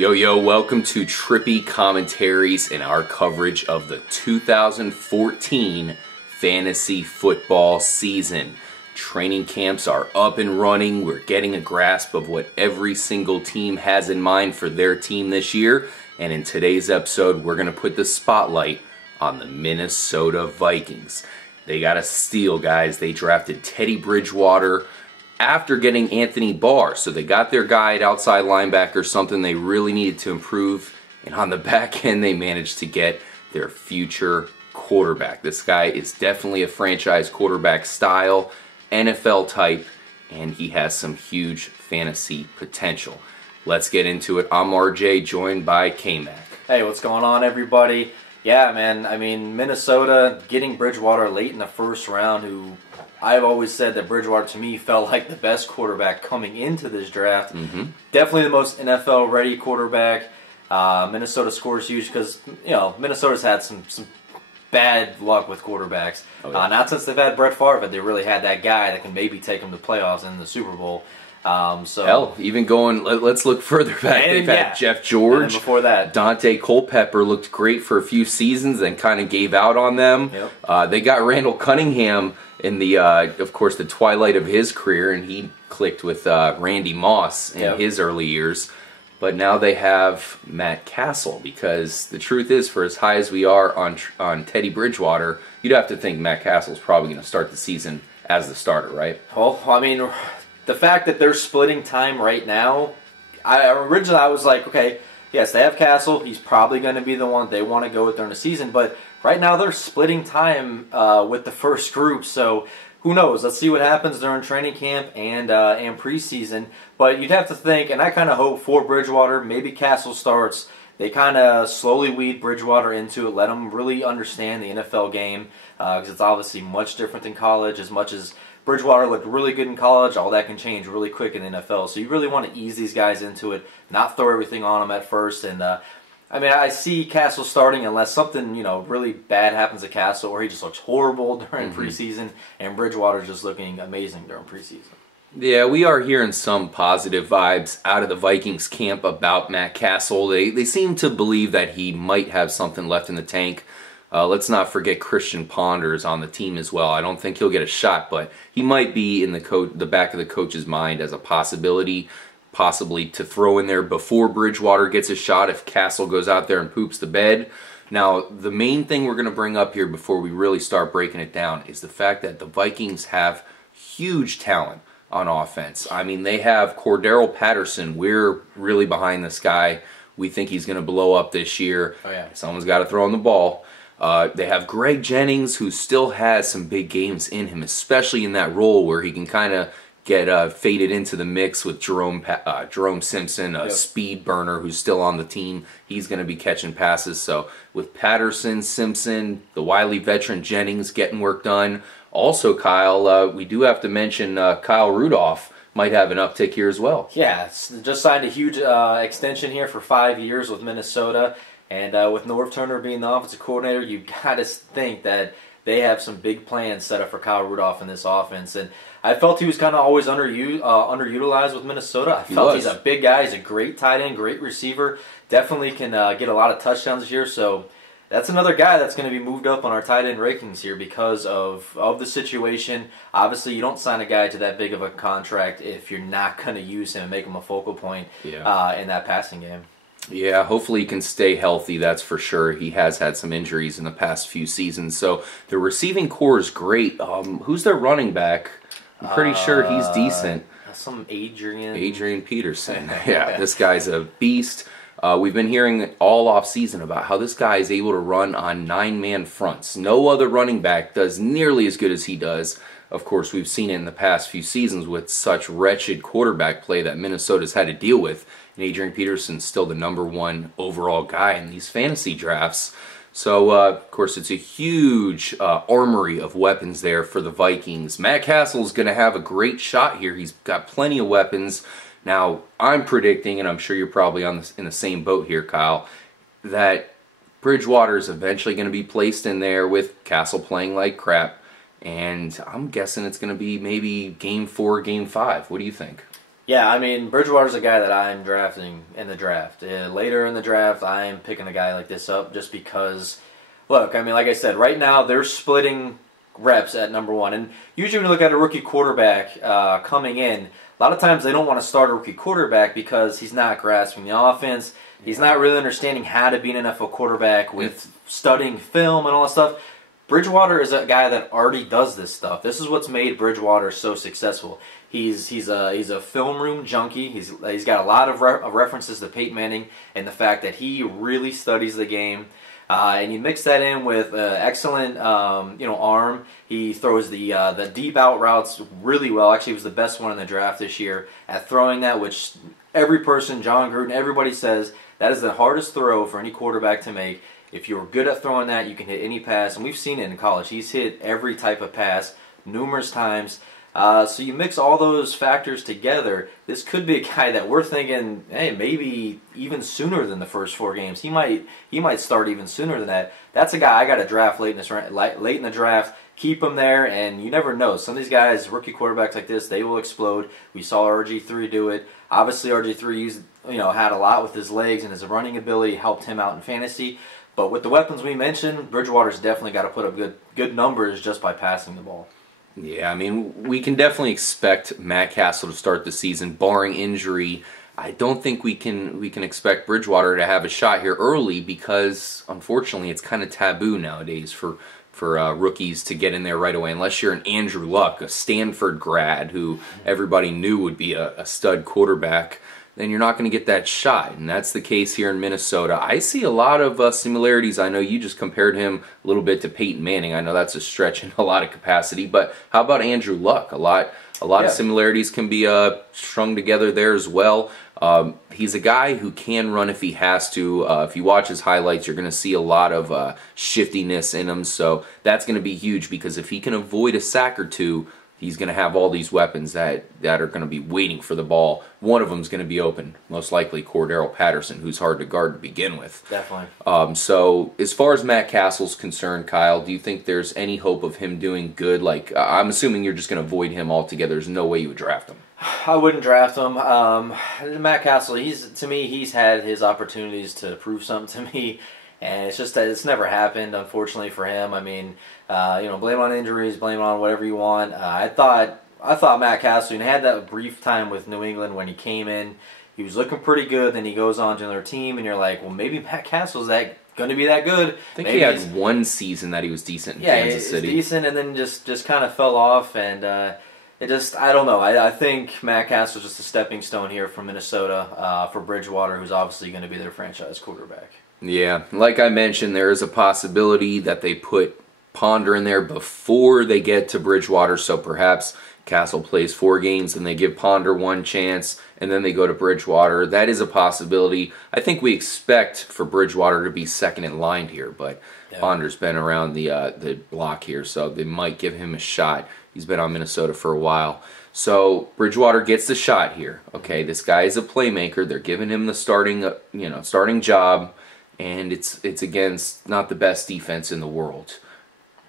Yo, yo, welcome to Trippy Commentaries and our coverage of the 2014 fantasy football season. Training camps are up and running. We're getting a grasp of what every single team has in mind for their team this year. And in today's episode, we're going to put the spotlight on the Minnesota Vikings. They got a steal, guys. They drafted Teddy Bridgewater after getting Anthony Barr. So they got their guy at outside linebacker, something they really needed to improve. And on the back end, they managed to get their future quarterback. This guy is definitely a franchise quarterback style, NFL type, and he has some huge fantasy potential. Let's get into it. I'm RJ, joined by K-Mac. Hey, what's going on, everybody? Yeah, man, I mean, Minnesota getting Bridgewater late in the first round, who I've always said that Bridgewater, to me, felt like the best quarterback coming into this draft. Definitely the most NFL-ready quarterback. Minnesota scores huge because, you know, Minnesota's had some bad luck with quarterbacks. Not since they've had Brett Favre, but they really had that guy that can maybe take them to playoffs and the Super Bowl. Hell, even going, let's look further back. They've had Jeff George. And before that, Dante Culpepper looked great for a few seasons, then kind of gave out on them. They got Randall Cunningham in the, of course, the twilight of his career, and he clicked with Randy Moss in his early years. But now they have Matt Cassel, because the truth is, for as high as we are on Teddy Bridgewater, you'd have to think Matt Cassel's probably going to start the season as the starter, right? Well, I mean, the fact that they're splitting time right now, originally I was like, okay, yes, they have Cassel. He's probably going to be the one they want to go with during the season. But right now they're splitting time with the first group. So who knows? Let's see what happens during training camp and preseason. But you'd have to think, and I kind of hope for Bridgewater, maybe Cassel starts. They kind of slowly weed Bridgewater into it, let him really understand the NFL game, because it's obviously much different than college. As much as Bridgewater looked really good in college, all that can change really quick in the NFL. So you really want to ease these guys into it, not throw everything on them at first. And I mean, I see Cassel starting unless something, you know, really bad happens to Cassel, or he just looks horrible during preseason, and Bridgewater's just looking amazing during preseason. Yeah, we are hearing some positive vibes out of the Vikings camp about Matt Cassel. They seem to believe that he might have something left in the tank. Let's not forget Christian Ponders on the team as well. I don't think he'll get a shot, but he might be in the back of the coach's mind as a possibility, possibly to throw in there before Bridgewater gets a shot if Cassel goes out there and poops the bed. Now, the main thing we're going to bring up here before we really start breaking it down is the fact that the Vikings have huge talent on offense. I mean, they have Cordero Patterson. We're really behind this guy. We think he's going to blow up this year. Someone's got to throw him the ball. They have Greg Jennings, who still has some big games in him, especially in that role where he can kind of get faded into the mix with Jerome Simpson, a speed burner who's still on the team. He's going to be catching passes. So with Patterson, Simpson, the wily veteran Jennings getting work done. Also, Kyle, we do have to mention Kyle Rudolph might have an uptick here as well. Yeah, just signed a huge extension here for 5 years with Minnesota. And with Norv Turner being the offensive coordinator, you've got to think that they have some big plans set up for Kyle Rudolph in this offense. And I felt he was kind of always underutilized with Minnesota. I felt he's a big guy. He's a great tight end, great receiver. Definitely can get a lot of touchdowns this year. So that's another guy that's going to be moved up on our tight end rankings here because of the situation. Obviously, you don't sign a guy to that big of a contract if you're not going to use him and make him a focal point in that passing game. Yeah, hopefully he can stay healthy, that's for sure. He has had some injuries in the past few seasons. So the receiving core is great. Who's their running back? I'm pretty sure he's decent. Some Adrian Peterson. Yeah, this guy's a beast. We've been hearing all offseason about how this guy is able to run on 9-man fronts. No other running back does nearly as good as he does. Of course, we've seen it in the past few seasons with such wretched quarterback play that Minnesota's had to deal with. And Adrian Peterson's still the #1 overall guy in these fantasy drafts. So, of course, it's a huge armory of weapons there for the Vikings. Matt Cassel's going to have a great shot here. He's got plenty of weapons. Now, I'm predicting, and I'm sure you're probably in the same boat here, Kyle, that Bridgewater is eventually going to be placed in there with Cassel playing like crap. And I'm guessing it's going to be maybe Game 4, Game 5. What do you think? Yeah, I mean, Bridgewater's a guy that I'm drafting in the draft. Later in the draft, I am picking a guy like this up just because, look, I mean, like I said, right now they're splitting reps at number one. And usually when you look at a rookie quarterback coming in, a lot of times they don't want to start a rookie quarterback because he's not grasping the offense. He's not really understanding how to be an NFL quarterback with studying film and all that stuff. Bridgewater is a guy that already does this stuff. This is what's made Bridgewater so successful. He's a film room junkie. He's got a lot of references to Peyton Manning and the fact that he really studies the game. And you mix that in with excellent arm. He throws the deep out routes really well. Actually, he was the best one in the draft this year at throwing that, which every person, John Gruden, everybody says that is the hardest throw for any quarterback to make. If you're good at throwing that, you can hit any pass. And we've seen it in college. He's hit every type of pass numerous times. So you mix all those factors together, this could be a guy that we're thinking, hey, maybe even sooner than the first 4 games. He might start even sooner than that. That's a guy I got to draft late in the draft. Keep him there, and you never know. Some of these guys, rookie quarterbacks like this, they will explode. We saw RG3 do it. Obviously, RG3 had a lot with his legs and his running ability, helped him out in fantasy. But with the weapons we mentioned, Bridgewater's definitely got to put up good numbers just by passing the ball. Yeah, I mean, we can definitely expect Matt Cassel to start the season, barring injury. I don't think we can expect Bridgewater to have a shot here early because, unfortunately, it's kind of taboo nowadays for rookies to get in there right away, unless you're an Andrew Luck, a Stanford grad who everybody knew would be a stud quarterback. Then you're not going to get that shot, and that's the case here in Minnesota. I see a lot of similarities. I know you just compared him a little bit to Peyton Manning. I know that's a stretch in a lot of capacity, but how about Andrew Luck? A lot of similarities can be strung together there as well. He's a guy who can run if he has to. If you watch his highlights, you're going to see a lot of shiftiness in him, so that's going to be huge because if he can avoid a sack or two, he's going to have all these weapons that are going to be waiting for the ball. One of them is going to be open, most likely Cordero Patterson, who's hard to guard to begin with. Definitely. So as far as Matt Cassel's concerned, Kyle, do you think there's any hope of him doing good? Like, I'm assuming you're just going to avoid him altogether. There's no way you would draft him. I wouldn't draft him. Matt Cassel, he's had his opportunities to prove something to me. And it's just that it's never happened, unfortunately, for him. I mean, blame on injuries, blame on whatever you want. I thought Matt Cassel, he had that brief time with New England when he came in. He was looking pretty good. Then he goes on to another team, and you're like, well, maybe Matt Cassel's going to be that good. I think he had one season that he was decent in Kansas City. Yeah, decent, and then just kind of fell off. And I don't know. I think Matt Cassel's just a stepping stone here for Minnesota for Bridgewater, who's obviously going to be their franchise quarterback. Yeah, like I mentioned, there is a possibility that they put Ponder in there before they get to Bridgewater, so perhaps Cassel plays 4 games and they give Ponder one chance and then they go to Bridgewater. That is a possibility. I think we expect for Bridgewater to be second in line here, but Ponder's been around the block here, so they might give him a shot. He's been on Minnesota for a while. So Bridgewater gets the shot here. Okay, this guy is a playmaker. They're giving him the starting job. And it's against not the best defense in the world.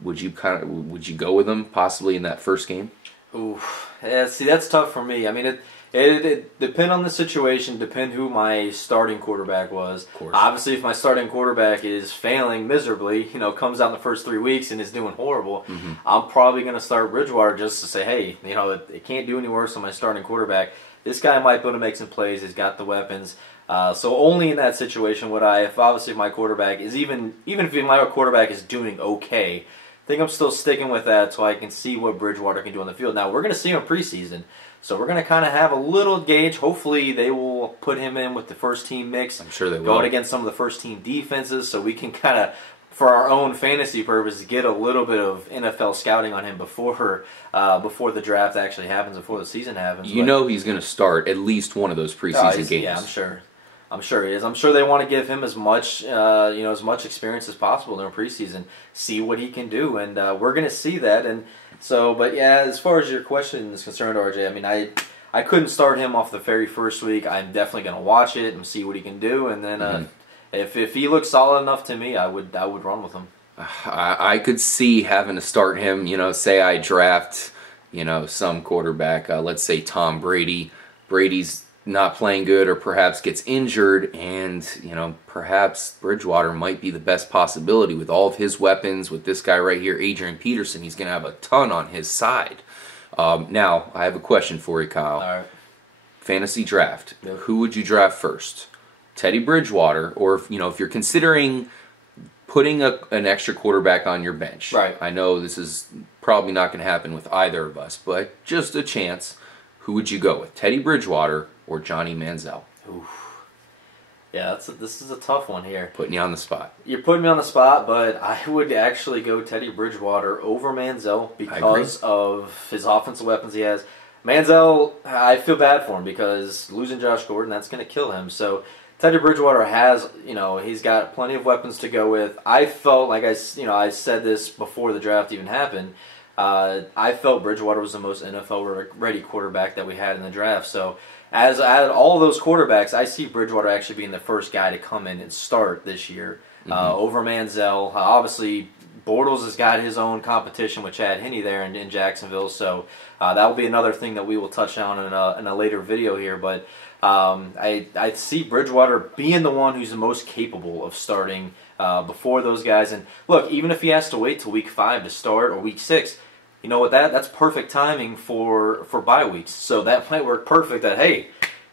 Would you go with them possibly in that first game? Ooh, yeah. See, that's tough for me. I mean, it depend on the situation. Depend who my starting quarterback was. Of course. Obviously, if my starting quarterback is failing miserably, comes out in the first 3 weeks and is doing horrible, I'm probably going to start Bridgewater just to say, hey, it can't do any worse than my starting quarterback. This guy might be able to make some plays. He's got the weapons. So only in that situation would if my quarterback is even if my quarterback is doing okay, I think I'm still sticking with that so I can see what Bridgewater can do on the field. Now we're going to see him preseason, so we're going to kind of have a little gauge. Hopefully they will put him in with the first team mix. I'm sure they will. Going against some of the first team defenses, so we can kind of, for our own fantasy purposes, get a little bit of NFL scouting on him before the draft actually happens, before the season happens. He's going to start at least one of those preseason games. Yeah, I'm sure he is. I'm sure they want to give him as much experience as possible during preseason, see what he can do, and we're going to see that. And so, but yeah, as far as your question is concerned, RJ, I mean, I couldn't start him off the very first week. I'm definitely going to watch it and see what he can do, and then if he looks solid enough to me, I would run with him. I could see having to start him. Say I draft some quarterback, let's say Tom Brady. Brady's not playing good or perhaps gets injured, and perhaps Bridgewater might be the best possibility with all of his weapons. With this guy right here, Adrian Peterson, he's going to have a ton on his side. Now, I have a question for you, Kyle. All right. Fantasy draft. Who would you draft first? Teddy Bridgewater, or if you're considering putting an extra quarterback on your bench. Right. I know this is probably not going to happen with either of us, but just a chance. Who would you go with, Teddy Bridgewater or Johnny Manziel? Oof. Yeah, this is a tough one here. Putting you on the spot. You're putting me on the spot, but I would actually go Teddy Bridgewater over Manziel because of his offensive weapons he has. Manziel, I feel bad for him because losing Josh Gordon, that's going to kill him. So Teddy Bridgewater has, he's got plenty of weapons to go with. I felt like I said this before the draft even happened. I felt Bridgewater was the most NFL-ready quarterback that we had in the draft. So as out of all those quarterbacks, I see Bridgewater actually being the first guy to come in and start this year over Manziel. Obviously, Bortles has got his own competition with Chad Henne there in Jacksonville. So that will be another thing that we will touch on in a later video here. But I see Bridgewater being the one who's the most capable of starting before those guys. And look, even if he has to wait till week 5 to start or week 6, you know what? That's perfect timing for bye weeks. So that might work perfect. That hey,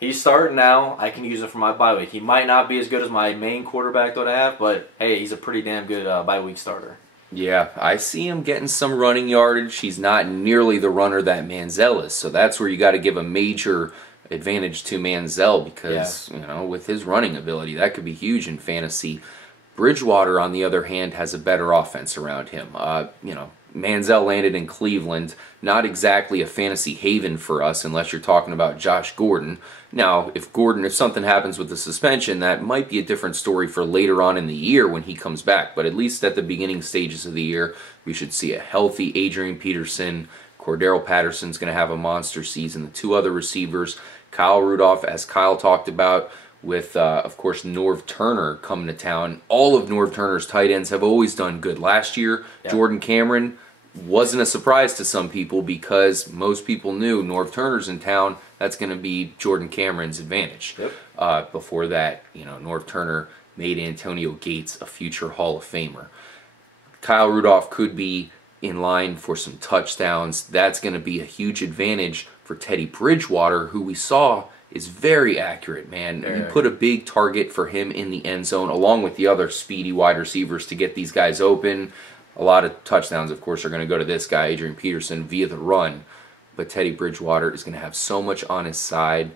he's starting now. I can use him for my bye week. He might not be as good as my main quarterback that I have, but hey, he's a pretty damn good bye week starter. Yeah, I see him getting some running yardage. He's not nearly the runner that Manziel is, so that's where you got to give a major advantage to Manziel because with his running ability, that could be huge in fantasy. Bridgewater, on the other hand, has a better offense around him. Manziel landed in Cleveland, not exactly a fantasy haven for us unless you're talking about Josh Gordon. Now, if something happens with the suspension, that might be a different story for later on in the year when he comes back. But at least at the beginning stages of the year, we should see a healthy Adrian Peterson. Cordero Patterson's going to have a monster season. The two other receivers, Kyle Rudolph, as Kyle talked about, with, of course, Norv Turner coming to town. All of Norv Turner's tight ends have always done good. Last year, Jordan Cameron wasn't a surprise to some people because most people knew Norv Turner's in town. That's going to be Jordan Cameron's advantage. Yep. Before that, Norv Turner made Antonio Gates a future Hall of Famer. Kyle Rudolph could be in line for some touchdowns. That's going to be a huge advantage for Teddy Bridgewater, who we saw is very accurate, man. You put a big target for him in the end zone, along with the other speedy wide receivers to get these guys open. A lot of touchdowns, of course, are going to go to this guy, Adrian Peterson, via the run. But Teddy Bridgewater is going to have so much on his side.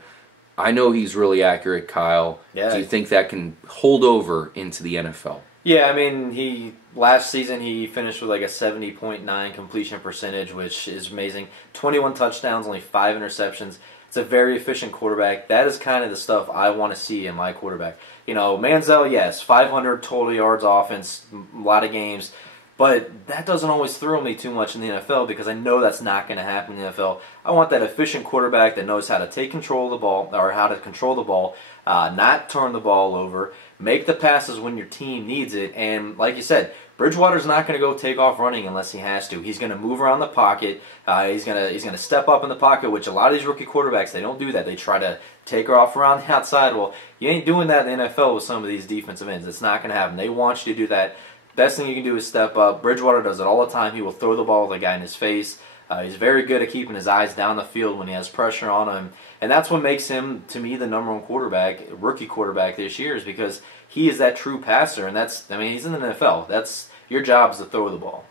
I know he's really accurate, Kyle. Yeah. Do you think that can hold over into the NFL? Yeah, I mean, last season he finished with like a 70.9 completion percentage, which is amazing. 21 touchdowns, only 5 interceptions. It's a very efficient quarterback. That is kind of the stuff I want to see in my quarterback. Manziel, yes, 500 total yards offense, a lot of games. But that doesn't always thrill me too much in the NFL because I know that's not going to happen in the NFL. I want that efficient quarterback that knows how to take control of the ball, or how to control the ball, not turn the ball over, make the passes when your team needs it. And like you said, Bridgewater's not going to go take off running unless he has to. He's going to move around the pocket. He's going to step up in the pocket, which a lot of these rookie quarterbacks, they don't do that. They try to take off around the outside. Well, you ain't doing that in the NFL with some of these defensive ends. It's not going to happen. They want you to do that. Best thing you can do is step up. Bridgewater does it all the time. He will throw the ball with a guy in his face. He's very good at keeping his eyes down the field when he has pressure on him. And that's what makes him, to me, the number one quarterback, rookie quarterback this year, is because he is that true passer. And he's in the NFL. That's your job is to throw the ball.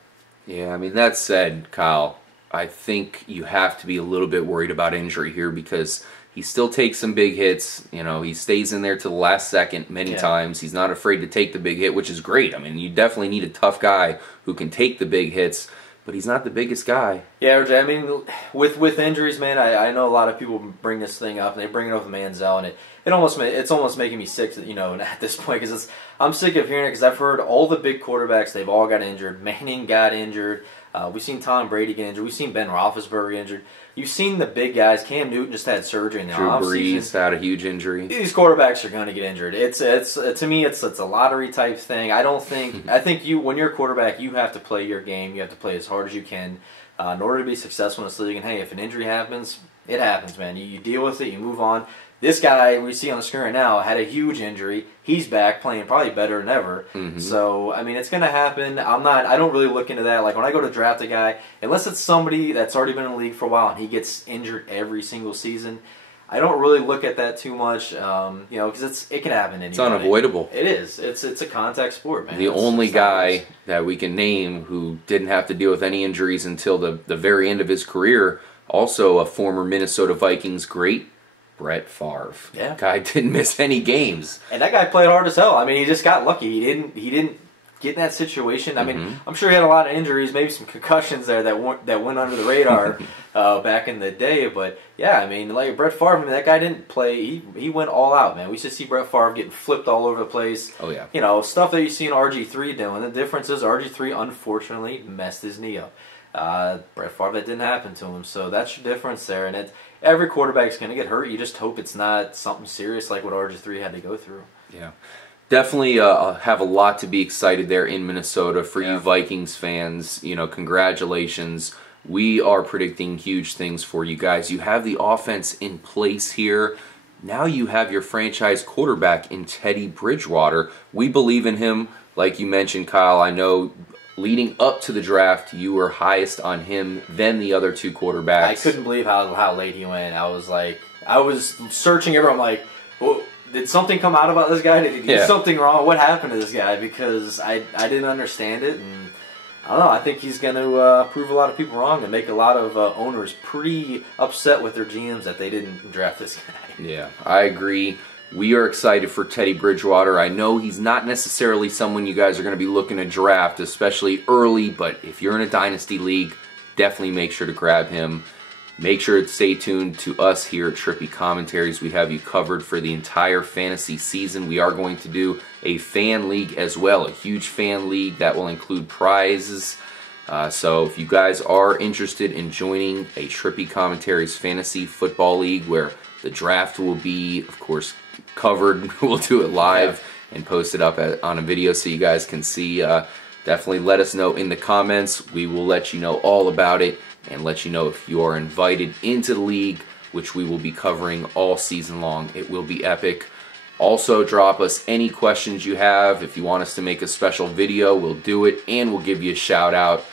Yeah, that said, Kyle, I think you have to be a little bit worried about injury here because he still takes some big hits. He stays in there to the last second many times. He's not afraid to take the big hit, which is great. You definitely need a tough guy who can take the big hits, but he's not the biggest guy. Yeah, RJ, with injuries, man, I know a lot of people bring this thing up, and they bring it up with Manziel, and it's almost making me sick, at this point, because I'm sick of hearing it, because I've heard all the big quarterbacks, they've all got injured. Manning got injured. We've seen Tom Brady get injured. We've seen Ben Roethlisberger injured. You've seen the big guys. Cam Newton just had surgery in the offseason. Drew Brees had a huge injury. These quarterbacks are going to get injured. To me, it's a lottery type thing. I think when you're a quarterback, you have to play your game. You have to play as hard as you can in order to be successful in this league. And hey, if an injury happens, It happens, man. You deal with it, you move on. This guy we see on the screen right now had a huge injury. He's back playing probably better than ever. So, I mean, it's going to happen. I don't really look into that. Like, when I go to draft a guy, unless it's somebody that's already been in the league for a while and he gets injured every single season, I don't really look at that too much, because it can happen. It's unavoidable. It is. It's a contact sport, man. The only guy that we can name who didn't have to deal with any injuries until the very end of his career, also a former Minnesota Vikings great, Brett Favre. Yeah. Guy didn't miss any games. And that guy played hard as hell. I mean, he just got lucky. He didn't get in that situation. I mean, I'm sure he had a lot of injuries, maybe some concussions there that went under the radar back in the day. But yeah, I mean, like Brett Favre, I mean, that guy didn't play. He went all out, man. We used to see Brett Favre getting flipped all over the place. Oh yeah. You know, stuff that you see in RG3 doing. The difference is RG3 unfortunately messed his knee up. Brett Favre, that didn't happen to him. So that's your difference there. And every quarterback's going to get hurt. You just hope it's not something serious like what RG3 had to go through. Yeah. Definitely have a lot to be excited there in Minnesota for you Vikings fans. You know, congratulations. We are predicting huge things for you guys. You have the offense in place here. Now you have your franchise quarterback in Teddy Bridgewater. We believe in him. Like you mentioned, Kyle, I know leading up to the draft, you were highest on him than the other two quarterbacks. I couldn't believe how late he went. I was searching everywhere. I'm like, well, did something come out about this guy? Did he do something wrong? What happened to this guy? Because I didn't understand it, and I don't know. I think he's going to prove a lot of people wrong and make a lot of owners pretty upset with their GMs that they didn't draft this guy. Yeah, I agree. We are excited for Teddy Bridgewater. I know he's not necessarily someone you guys are going to be looking to draft, especially early, but if you're in a dynasty league, definitely make sure to grab him. Make sure to stay tuned to us here at Trippy Commentaries. We have you covered for the entire fantasy season. We are going to do a fan league as well, a huge fan league that will include prizes. So if you guys are interested in joining a Trippy Commentaries Fantasy Football League where the draft will be, of course, covered, we'll do it live and post it up on a video so you guys can see. Definitely let us know in the comments. We will let you know all about it and let you know if you are invited into the league, which we will be covering all season long. It will be epic. Also, drop us any questions you have. If you want us to make a special video, we'll do it, and we'll give you a shout out.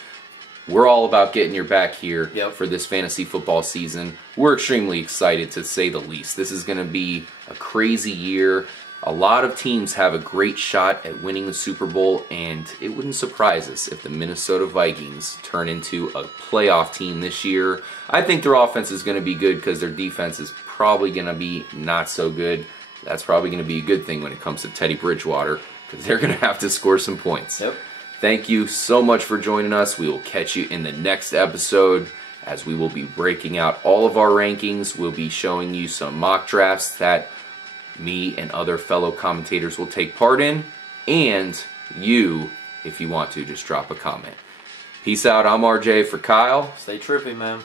We're all about getting your back here for this fantasy football season. We're extremely excited, to say the least. This is going to be a crazy year. A lot of teams have a great shot at winning the Super Bowl, and it wouldn't surprise us if the Minnesota Vikings turn into a playoff team this year. I think their offense is going to be good because their defense is probably going to be not so good. That's probably going to be a good thing when it comes to Teddy Bridgewater because they're going to have to score some points. Yep. Thank you so much for joining us. We will catch you in the next episode as we will be breaking out all of our rankings. We'll be showing you some mock drafts that me and other fellow commentators will take part in, and you, if you want to, just drop a comment. Peace out. I'm RJ for Kyle. Stay trippy, man.